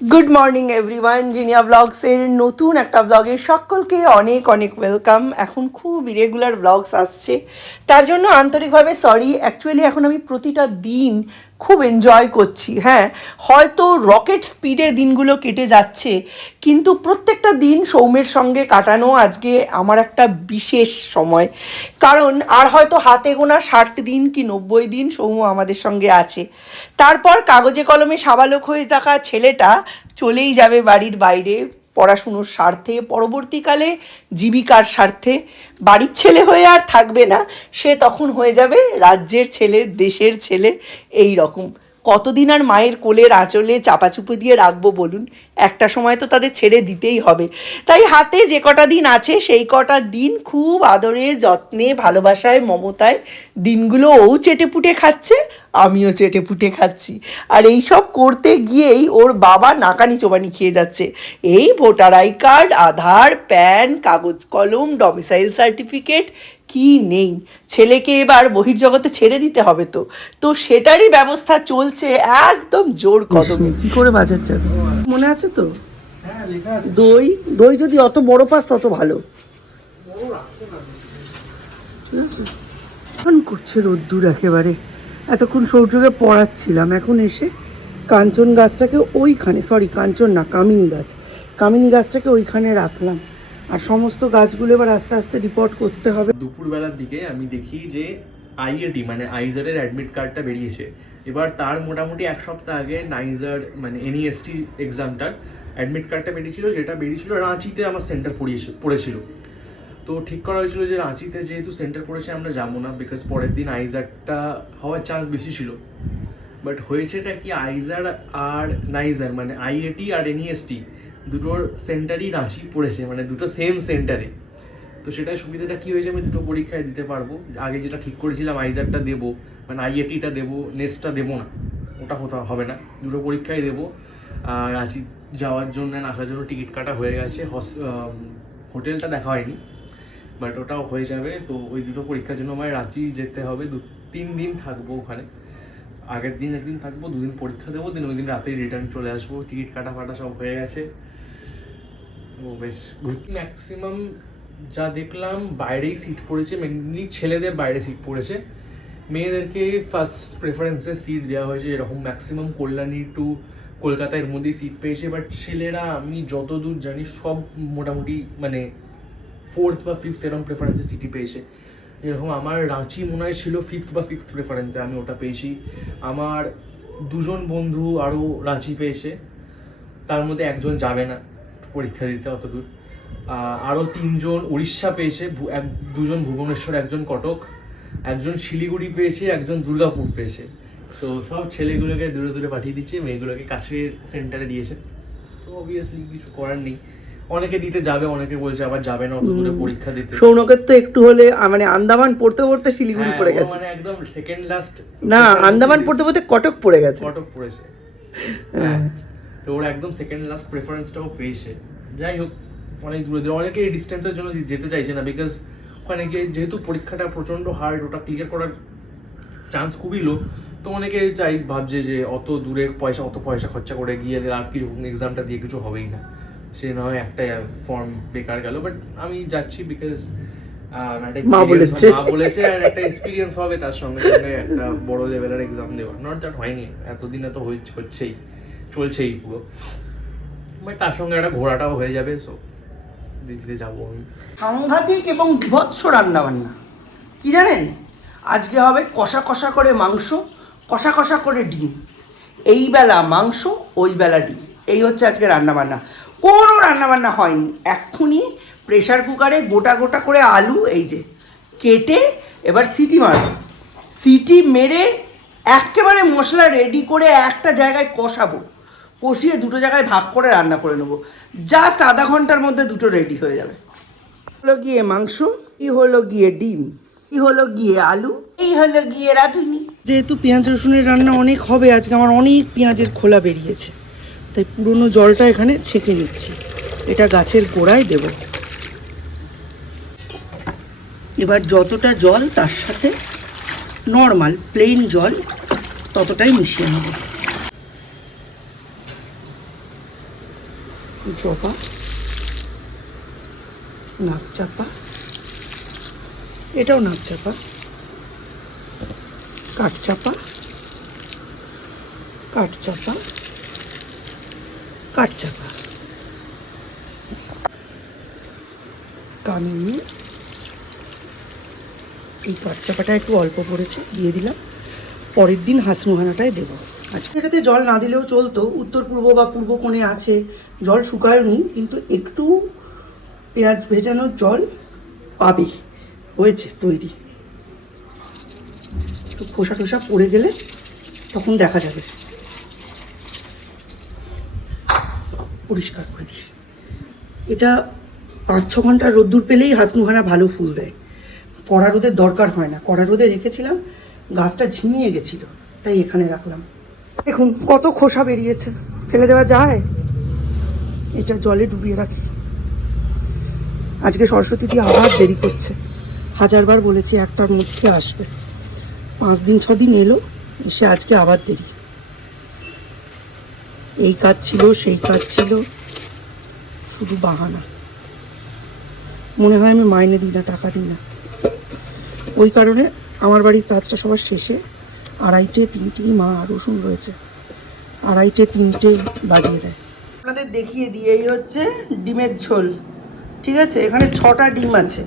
Good morning everyone, Jinia ব্লগসের নতুন একটা ব্লগে সকলকে অনেক অনেক ওয়েলকাম। এখন খুব ইরেগুলার ব্লগস আসছে, তার জন্য আন্তরিকভাবে সরি। অ্যাকচুয়ালি এখন আমি প্রতিটা দিন খুব এনজয় করছি। হ্যাঁ, হয়তো রকেট স্পিডে দিনগুলো কেটে যাচ্ছে, কিন্তু প্রত্যেকটা দিন সৌম্যের সঙ্গে কাটানো আজকে আমার একটা বিশেষ সময়। কারণ আর হয়তো হাতে গোনা 60 দিন কি 90 দিন সৌম্য আমাদের সঙ্গে আছে। তারপর কাগজে কলমে সাবালক হয়ে থাকা ছেলেটা চলেই যাবে বাড়ির বাইরে পড়াশুনোর স্বার্থে, পরবর্তীকালে জীবিকার স্বার্থে। বাড়ির ছেলে হয়ে আর থাকবে না, সে তখন হয়ে যাবে রাজ্যের ছেলে, দেশের ছেলে। এই রকম কতদিন আর মায়ের কোলের আঁচলে চাপাচুপি দিয়ে রাখবো বলুন? একটা সময় তো তাদের ছেড়ে দিতেই হবে। তাই হাতে যে কটা দিন আছে সেই কটা দিন খুব আদরে, যত্নে, ভালোবাসায়, মমতায় দিনগুলো ও চেটেপুটে খাচ্ছে, আমিও চেটেপুটে খাচ্ছি। আর এই সব করতে গিয়েই ওর বাবা নাকানি চোবানি খেয়ে যাচ্ছে। এই voter I card, Aadhaar, pan, কাগজ কলম, ডমিসাইল সার্টিফিকেট কি নেই। ছেলেকে এবার বহির্জগতে ছেড়ে দিতে হবে, তো তো সেটারই ব্যবস্থা চলছে একদম জোর কদমে। কি করে বাজার যাবে মনে আছে তো? দই দই যদি অত বড় পাস তত ভালো। ঠিক আছে, এখন করছে রোদ্দুর একেবারে। এতক্ষণ সৌর্যকে পড়াচ্ছিলাম, এখন এসে কাঞ্চন গাছটাকে ওইখানে, সরি কাঞ্চন না, কামিনী গাছটাকে ওইখানে রাখলাম। আর সমস্ত গাছগুলো এবার আস্তে আস্তে রিপোর্ট করতে হবে। দুপুরবেলার দিকে আমি দেখি যে আইএটি মানে আইজারের অ্যাডমিট কার্ডটা বেরিয়েছে। এবার তার মোটামুটি এক সপ্তাহ আগে নাইজার মানে এনইএসটি এক্সামটার অ্যাডমিট কার্ডটা বেরিয়েছিল, যেটা বেরিয়েছিল রাঁচিতে আমার সেন্টার পড়েছিল। তো ঠিক করা হয়েছিল যে রাঁচিতে যেহেতু সেন্টার পড়েছে আমরা যাবো না, বিকজ পরের দিন আইজারটা হওয়ার চান্স বেশি ছিল। বাট হয়েছেটা কি, আইজার আর নাইজার মানে আইএটি আর এনইএসটি দুটোর সেন্টারই রাঁচি পড়েছে, মানে দুটো সেম সেন্টারে। তো সেটাই সুবিধাটা কী হয়েছে, আমি দুটো পরীক্ষায় দিতে পারবো। আগে যেটা ঠিক করেছিলাম আইজারটা দেবো মানে আইএটিটা দেবো, নেক্সটটা দেবো না, ওটা কোথাও হবে না, দুটো পরীক্ষায় দেবো। আর রাঁচি যাওয়ার জন্য আসার জন্য টিকিট কাটা হয়ে গেছে, হোটেলটা দেখা হয়নি, বাট ওটাও হয়ে যাবে। তো ওই দুটো পরীক্ষার জন্য আমার রাঁচি যেতে হবে, 2-3 দিন থাকবো ওখানে। আগের দিন একদিন থাকবো, 2 দিন পরীক্ষা দেবো, দিন ওই দিন রাতেই রিটার্ন চলে আসবো। টিকিট কাটা ফাটা সব হয়ে গেছে। ও বেশ ম্যাক্সিমাম যা দেখলাম বাইরেই সিট পড়েছে, মেনলি ছেলেদের বাইরে সিট পড়েছে, মেয়েদেরকে ফার্স্ট প্রেফারেন্সে সিট দেওয়া হয়েছে। এরকম ম্যাক্সিমাম কল্যাণী টু কলকাতা এর মধ্যেই সিট পেয়েছে। বাট ছেলেরা আমি যতদূর জানি সব মোটামুটি মানে 4th বা 5th এরকম প্রেফারেন্সে সিটি পেয়েছে। যেরকম আমার রাঁচি মনে হয় ছিল 5th বা 6th প্রেফারেন্সে, আমি ওটা পেয়েছি। আমার 2জন বন্ধু আরও রাঁচি পেয়েছে, তার মধ্যে একজন যাবে না পরীক্ষা দিতে অত দূর। আরও 3জন উড়িষ্যা পেয়েছে, 2জন ভুবনেশ্বর, একজন কটক, একজন শিলিগুড়ি পেয়েছে, একজন দুর্গাপুর পেয়েছে। তো সব ছেলেগুলোকে দূরে দূরে পাঠিয়ে দিচ্ছে, মেয়েগুলোকে কাছের সেন্টারে দিয়েছে। তো অবভিয়াসলি কিছু করার নেই, অনেকে দিতে যাবে, অনেকে বলছে আবার যাবে না অত দূরে পরীক্ষা দিতে। সৌনকের তো একটু হলে মানে আন্দামান পড়তে পড়তে শিলিগুড়ি পড়ে গেছে, মানে একদম সেকেন্ড লাস্ট না আন্দামান পড়তে পড়তে কটক পড়ে গেছে, কটক পড়েছে। হ্যাঁ, তো ওরা একদম সেকেন্ড লাস্ট প্রেফারেন্সটাও পেয়েছে। যাই হোক, অনেক দূরে দূরে, অনেকে এই ডিস্টেন্সের জন্য যেতে চাইছে না, বিকজ ওখানে গিয়ে যেহেতু পরীক্ষাটা প্রচণ্ড হার্ড, ওটা ক্লিয়ার করার চান্স খুবই লো। তো অনেকে ভাবছে যে অত দূরে অত পয়সা খরচা করে গিয়ে আর কিছু এক্সামটা দিয়ে কিছু হবেই না, সে না হয় একটা ফর্ম বেকার গেল। বাট আমি যাচ্ছি বিকজ মা বলেছে, আর একটা এক্সপিরিয়েন্স হবে, তার সঙ্গে সঙ্গে একটা বড় লেভেলের এক্সাম দেওয়া। নট দ্যাট হয়নি, এতদিনে তো হচ্ছেই, চলছেই পুরো, বাট তার সঙ্গে একটা ঘোরাটাও হয়ে যাবে। সো দিল্লিতে যাবো আমি। সাংঘাতিক এবং বিভৎস রান্নাবান্না কি জানেন, আজকে হবে কষা কষা করে মাংস, কষা কষা করে ডিম। এই বেলা মাংস, ওই বেলা ডিম, এই হচ্ছে আজকে রান্নাবান্না। কোনো রান্নাবান্না হয়নি, এক্ষুনি প্রেশার কুকারে গোটা গোটা করে আলু এই যে কেটে এবার সিটি মারব, সিটি মেরে একেবারে মশলা রেডি করে একটা জায়গায় কষাবো, কষিয়ে দুটো জায়গায় ভাগ করে রান্না করে নেবো। জাস্ট আধা ঘন্টার মধ্যে দুটো রেডি হয়ে যাবে। হলো গিয়ে মাংস, কি হলো গিয়ে ডিম, কি হলো গিয়ে আলু, এই হলো গিয়ে রাঁধুনি। যেহেতু পেঁয়াজ রসুনের রান্না অনেক হবে আজকে, আমার অনেক পেঁয়াজের খোলা বেরিয়েছে, তাই পুরনো জলটা এখানে ছেঁকে নিচ্ছি, এটা গাছের গোড়ায় দেব। এবার যতটা জল তার সাথে নর্মাল প্লেন জল ততটাই মিশিয়ে নেব। জবা, নাক চাপা, এটাও নাক চাপা, কাঠ চাপা, কাঠ চাপা, কাঠ চাপা, কামিনী। এই কাঠ চাপাটা একটু অল্প পড়েছে, দিয়ে দিলাম। পরের দিন হাঁসমোহানাটায় দেবো। আচ্ছা, এটাতে জল না দিলেও চলতো, উত্তর পূর্ব বা পূর্ব কোণে আছে, জল শুকায়নি, কিন্তু একটু পেঁয়াজ ভেজানোর জল পাবে। হয়েছে তৈরি। একটু খোসা টোসা পড়ে গেলে তখন দেখা যাবে। পরিষ্কার করে দিই। এটা 5-6 ঘন্টা রোদ্দুর পেলেই হাঁসমোহানা ভালো ফুল দেয়। কড়া রোদের দরকার হয় না। কড়া রোদে রেখেছিলাম, গাছটা ঝিমিয়ে গেছিল, তাই এখানে রাখলাম। দেখুন কত খোসা বেরিয়েছে, ফেলে দেওয়া যায়? এটা জলে ডুবিয়ে রাখি। আজকে সরস্বতী দিয়ে আবার দেরি করছে। 1000বার বলেছি 1টার মধ্যে আসবে, 5 দিন 6 দিন এলো, এসে আজকে আবার দেরি। এই কাজ ছিল, সেই কাজ ছিল, শুধু বাহানা। মনে হয় আমি মাইনে দিই না, টাকা দিই না। ওই কারণে আমার বাড়ির কাজটা সবার শেষে 2:30 3টেই, মা রসুন রয়েছে, 2:30 3টে বাজিয়ে দেয়। আপনাদের দেখিয়ে দিই, এই হচ্ছে ডিমের ঝোল, ঠিক আছে? এখানে 6টা ডিম আছে।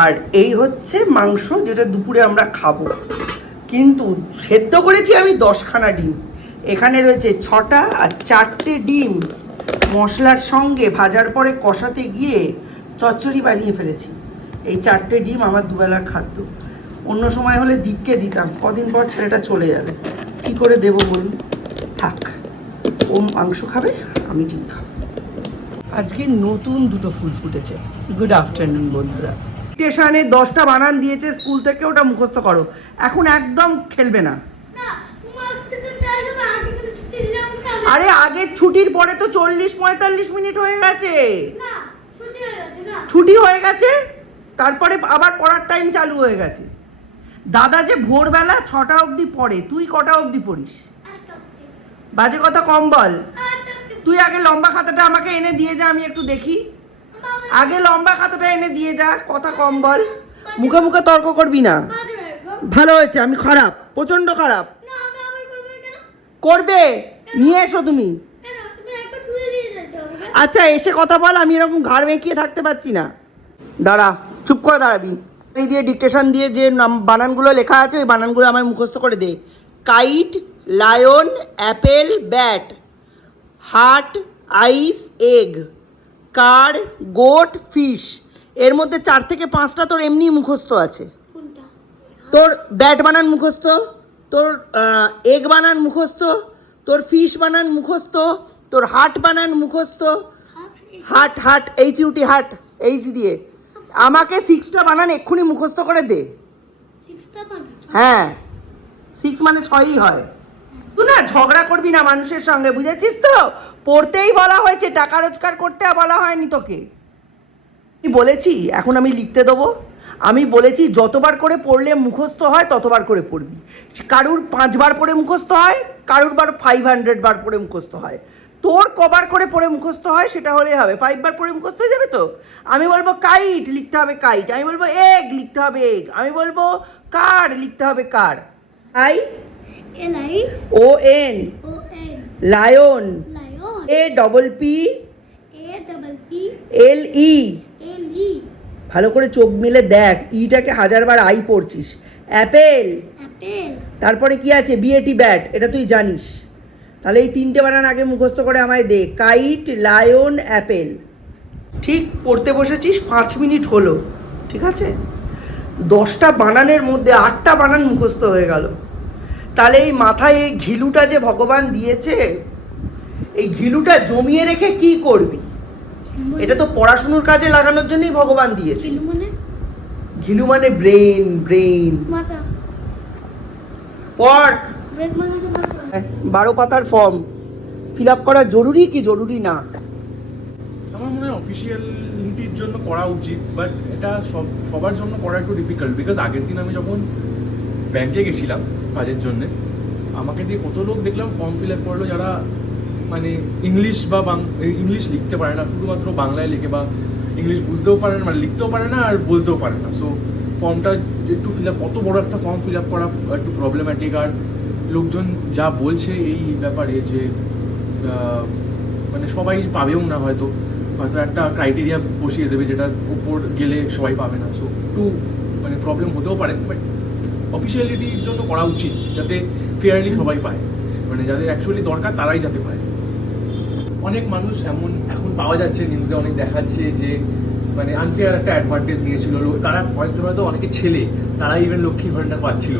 আর এই হচ্ছে মাংস, যেটা দুপুরে আমরা খাবো। কিন্তু সেদ্ধ করেছি আমি 10খানা ডিম। এখানে রয়েছে 6টা, আর 4টে ডিম মশলার সঙ্গে ভাজার পরে কষাতে গিয়ে চচ্চড়ি বানিয়ে ফেলেছি। এই 4টে ডিম আমার দুবেলার খাদ্য। অন্য সময় হলে দীপকে দিতাম, কদিন পর ছেলেটা চলে যাবে, কি করে দেবো বলুন? থাক, ও মাংস খাবে, আমি ডিম খাবো। আজকে নতুন 2টো ফুল ফুটেছে। গুড আফটারনুন বন্ধুরা। স্টেশনে 10টা বানান দিয়েছে স্কুল থেকে, ওটা মুখস্থ করো। এখন একদম খেলবে না। আরে আগে ছুটির পরে তো 40-45 মিনিট হয়ে গেছে। ছুটি হয়ে গেছে, তারপরে আবার পড়ার টাইম চালু হয়ে গেছে। দাদা যে ভোরবেলা 6টা অবধি পড়ে, তুই কটা অবধি পড়িস? বাজে কথা কম বল। তুই আগে লম্বা খাতাটা আমাকে এনে দিয়ে যা, আমি একটু দেখি। আগে লম্বা খাতাটা এনে দিয়ে যা, কথা কম বল। মুখে মুখে তর্ক করবি না। ভালো হয়েছে, আমি খারাপ, প্রচন্ড খারাপ। করবে, নিয়ে এসো তুমি। আচ্ছা এসে কথা বল, আমি এরকম ঘাড় বেঁকিয়ে থাকতে পারছি না। দাঁড়া, চুপ করে দাঁড়াবি। এই দিয়ে ডিকটেশন দিয়ে যে বানানগুলো লেখা আছে, ওই বানানগুলো আমায় মুখস্থ করে দে। Kite, lion, apple, bat, heart, ice, egg, car, goat, fish. এর মধ্যে 4 থেকে 5টা তোর এমনি মুখস্থ আছে। তোর ব্যাট বানান মুখস্থ, তোর এগ বানান মুখস্থ, তোর ফিশ বানান মুখস্থ, তোর হার্ট বানান মুখস্থ। Heart, heart, HUT, heart, H দিয়ে। আমাকে 6টা বানান এক্ষুনি মুখস্থ করে দে। হ্যাঁ, 6 মানে 6ই হয়। তুই না ঝগড়া করবি না মানুষের সঙ্গে, বুঝেছিস তো? পড়তেই বলা হয়েছে, টাকা রোজগার করতে বলা হয়নি তোকে। আমি বলেছি এখন আমি লিখতে দেবো। আমি বলেছি যতবার করে পড়লে মুখস্থ হয় ততবার করে পড়বি। কারুর 5 বার পড়ে মুখস্থ হয়, কারুর 500 বার পড়ে মুখস্থ হয়। তোর কবার করে পড়ে মুখস্থ হয় সেটা হলেই হবে। 5 বার পড়ে মুখস্থ হয়ে যাবে তো। আমি বলবো কাইট, লিখতে হবে কাইট। আমি বলবো এগ, লিখতে হবে এগ। আমি বলবো কার, লিখতে হবে কার। LION, lion, APPLE। ভালো করে চোখ মিলে দেখ, ইটাকে 1000বার আই পড়ছিস। অ্যাপেল, তারপরে কি আছে? BAT, ব্যাট, এটা তুই জানিস। তাহলে এই 3টে বানান আগে মুখস্থ করে আমায় দে। Kite, lion, Apple. ঠিক পড়তে বসেছিস, 5 মিনিট হলো, ঠিক আছে? 10টা বানানের মধ্যে 8টা বানান মুখস্থ হয়ে গেল। তাহলে এই মাথায় এই ঘিলুটা যে ভগবান দিয়েছে, এই ঘিলুটা জমিয়ে রেখে কি করবি? এটা তো পড়াশুনোর কাজে লাগানোর জন্যই ভগবান দিয়েছে। ঘিলু মানে ব্রেন, ব্রেন। পড়। 12 পাতার ফর্ম ফিল আপ করা জরুরি কি জরুরি না? আমার মনে হয় অফিসিয়ালিটির জন্য করা উচিত, বাট এটা সবার জন্য করা একটু ডিফিকাল্ট। বিকজ আগের দিন আমি যখন ব্যাংকে গেছিলাম কাজের জন্য, আমাকে দিয়ে কত লোক দেখলাম ফর্ম ফিল আপ করলো যারা মানে ইংলিশ বা ইংলিশ লিখতে পারে না, শুধুমাত্র বাংলায় লেখে, বা ইংলিশ বুঝতেও পারে না, মানে লিখতেও পারে না আর বলতেও পারে না। সো ফর্মটা একটু ফিল আপ, অত বড় একটা ফর্ম ফিল আপ করা একটু প্রবলেম্যাটিক। আর লোকজন যা বলছে এই ব্যাপারে যে মানে সবাই পাবেও না, হয়তো একটা ক্রাইটেরিয়া বসিয়ে দেবে যেটার উপর গেলে সবাই পাবে না। সো একটু মানে প্রবলেম হতেও পারে, বাট অফিসিয়ালিটির জন্য করা উচিত যাতে ফেয়ারলি সবাই পায়, মানে যাদের অ্যাকচুয়ালি দরকার তারাই যাতে পায়। অনেক মানুষ এমন এখন পাওয়া যাচ্ছে, নিউজে অনেক দেখাচ্ছে যে মানে আনফেয়ার একটা অ্যাডভান্টেজ নিয়েছিল তারা, হয়তো অনেকে ছেলে তারা ইভেন লক্ষ্মীর ভান্ডার পাচ্ছিল,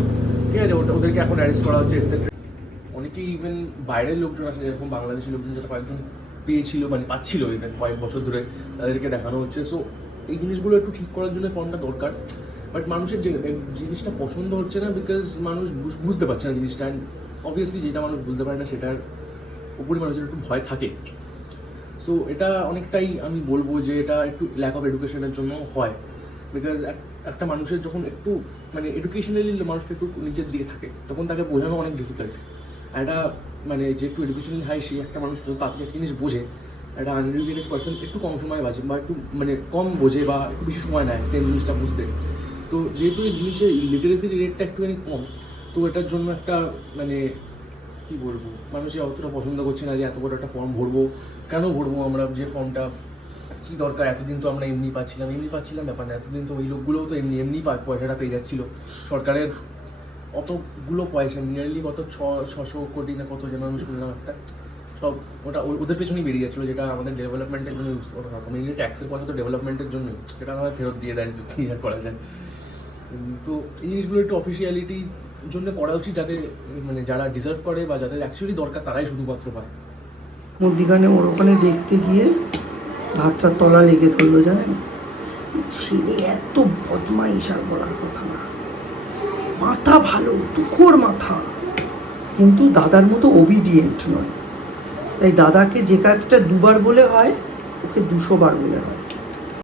ঠিক আছে, ওদেরকে এখন অ্যারেস্ট করা হচ্ছে এটসেট্রা। অনেকেই ইভেন বাইরের লোকজন আছে, যেরকম বাংলাদেশের লোকজন যারা কয়েকজন পেয়েছিল, মানে পাচ্ছিল ইভেন কয়েক বছর ধরে, তাদেরকে দেখানো হচ্ছে। সো এই জিনিসগুলো একটু ঠিক করার জন্য ফর্মটা দরকার। বাট মানুষের যে জিনিসটা পছন্দ হচ্ছে না, বিকজ মানুষ বুঝতে পারছে না জিনিসটা। অ্যান্ড অবভিয়াসলি যেটা মানুষ বুঝতে পারে না সেটার উপরই মানুষের একটু ভয় থাকে। সো এটা অনেকটাই আমি বলবো যে এটা একটু ল্যাক অফ এডুকেশনের জন্য হয়, বিকজ একটা মানুষের যখন একটু মানে এডুকেশনালি মানুষটা একটু নিচের দিকে থাকে, তখন তাকে বোঝানো অনেক ডিফিকাল্ট। একটা মানে যে একটু এডুকেশনালি হাই, সে একটা মানুষ যখন তাকে একটা জিনিস বোঝে, একটা আনএডুকেটেড পার্সন একটু কম সময় বাঁচে, বা একটু মানে কম বোঝে, বা একটু বেশি সময় নেয় সেই জিনিসটা বুঝতে। তো যেহেতু এই জিনিসের লিটারেসি রেটটা একটুখানি কম, তো এটার জন্য একটা মানে কী বলবো, মানুষই অতটা পছন্দ করছে না যে এত বড় একটা ফর্ম ভরবো। কেন ভরবো আমরা, যে ফর্মটা কী দরকার? এতদিন তো আমরা এমনি পাচ্ছিলাম ব্যাপার না, এতদিন তো ওই লোকগুলোও তো এমনি পয়সাটা পেয়ে যাচ্ছিলো। সরকারের অতগুলো পয়সা, নিয়ারলি কত 600 কোটি না কত যেন আমি শুনলাম একটা, সব ওটা ওদের পেছনেই বেরিয়ে যাচ্ছিলো, যেটা আমাদের ডেভেলপমেন্টের জন্য ইউজ করা হয়। মেইনলি ট্যাক্সের পয়সা তো ডেভেলপমেন্টের জন্যই, সেটা আমাদের ফেরত দিয়ে দেয়, ক্লিয়ার করা যায়। তো এই জিনিসগুলো একটু অফিসিয়ালিটির জন্য করা উচিত, যাতে মানে যারা ডিজার্ভ করে বা যাদের অ্যাকচুয়ালি দরকার তারাই শুধুমাত্র পায়। মধ্যিখানে ওর ওখানে দেখতে গিয়ে ভাতটার তলা লেগে ধরলো, জানেন? ছেলে এত বদমাইশ আর বলার কথা না, মাথা ভালো, তুখোর মাথা, কিন্তু দাদার মতো ওবিডিয়েন্ট নয়। তাই দাদাকে যে কাজটা দুবার বলে হয়, ওকে 200 বার বলে হয়।